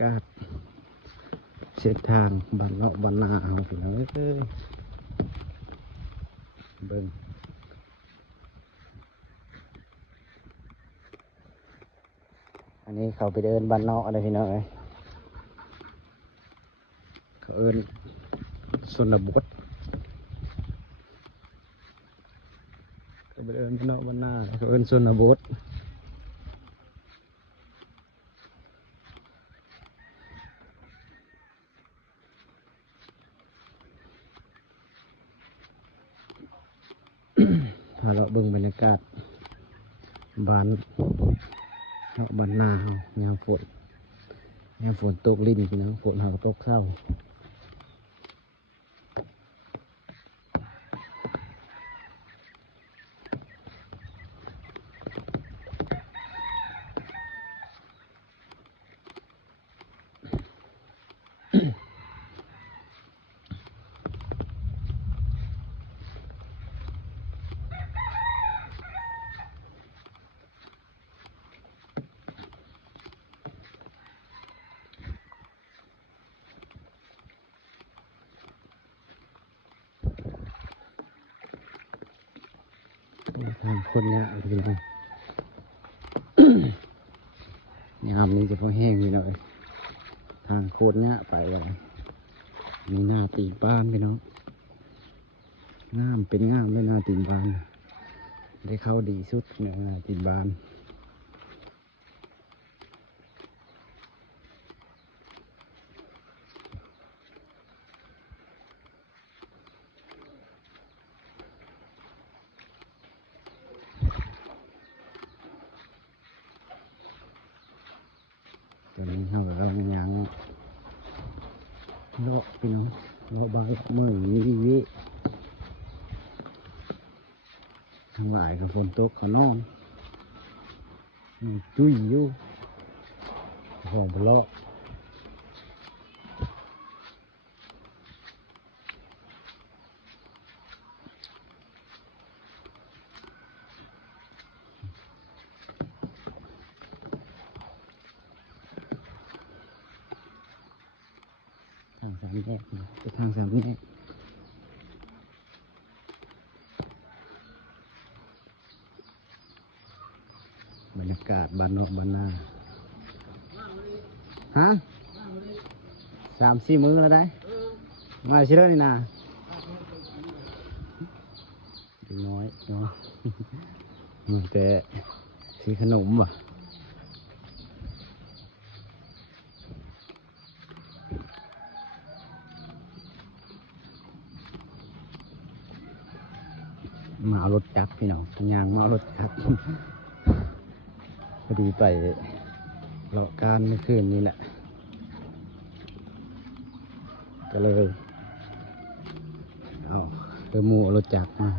ากาศเส้นทางบ้านเลาะบ้านนาเอาพี่น้องเอ้ยเบิ่งอันนี้เขาไปเดินบ้านนอกอะไรพี่น้องเอ้ยเขาเอิ้นชนบทเขาไปเดินบ้านนอกบ้านนาเขาเอิ้นชนบทพาเราเบิ่งบรรยากาศบ้านเลาะบ้านนาเขายามฝนตกลิ้นพี่น้องฝนเขาก็ตกเศร้าทางคนเนี่ยพี่น้องยามนี้จะพอแห้งพี่น้องทางโคตรเนี่ยไปเลยมีหน้าตีบ้านพี่น้องงามเป็นงามด้วยหน้าตีบ้านได้เข้าดีสุดเนี่ยหน้าตีบ้านตอนนี้เรายังเลาะพี่น้องเลาะบ้านเมื่อวิทั้งหลายกับฝนตกเขานอนจุ้ยอยู่หอมเลาะทางสามแยกไปทางสามแยกบรรยากาศบ้านนอกบ้านนาฮะ3-4 มื้อแล้วได้มาชิเลอนี่นะน้อยเนาะมันแต่ซื้อขนมว่ะมาเอารถจักรพี่น้องยางมาเอารถจักรพอดีไปเลาะการเมื่อคืนนี้แหละก็เลยเอาหมูเอารถจักรมา